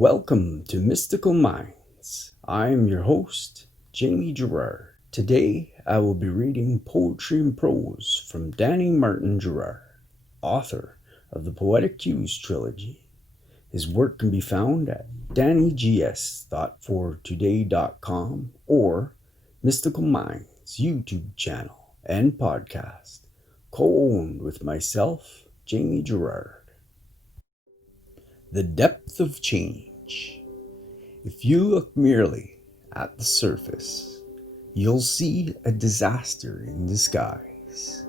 Welcome to Mystical Minds. I am your host, Jamie Gerard. Today I will be reading poetry and prose from Danny Martin Gerard, author of the Poetic Cues trilogy. His work can be found at dannygs.fortoday.com or Mystical Minds YouTube channel and podcast, co-owned with myself, Jamie Gerard. The depth of change. If you look merely at the surface, you'll see a disaster in disguise.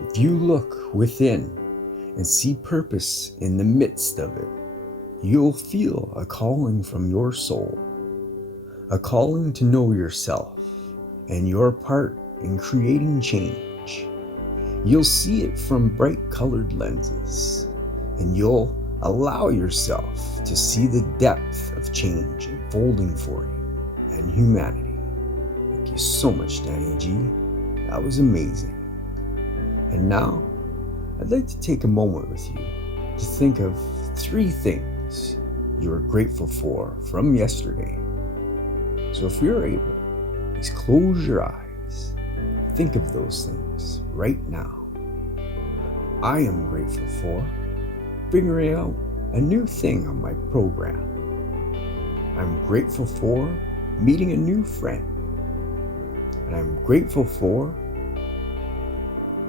If you look within and see purpose in the midst of it, you'll feel a calling from your soul, a calling to know yourself and your part in creating change. You'll see it from bright colored lenses, and you'll allow yourself to see the depth of change unfolding for you and humanity. Thank you so much, Danny G. That was amazing. And now, I'd like to take a moment with you to think of 3 things you are grateful for from yesterday. So if you're able, please close your eyes and think of those things right now. I am grateful for figuring out a new thing on my program. I'm grateful for meeting a new friend. And I'm grateful for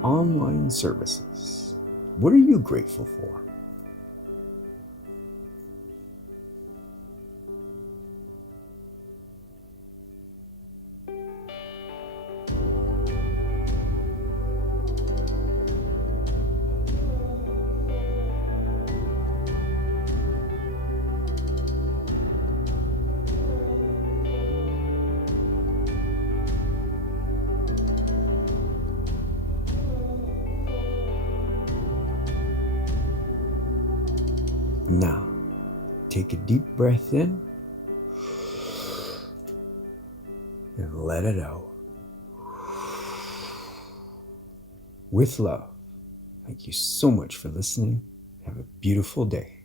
online services. What are you grateful for? Now, take a deep breath in and let it out. With love. Thank you so much for listening. Have a beautiful day.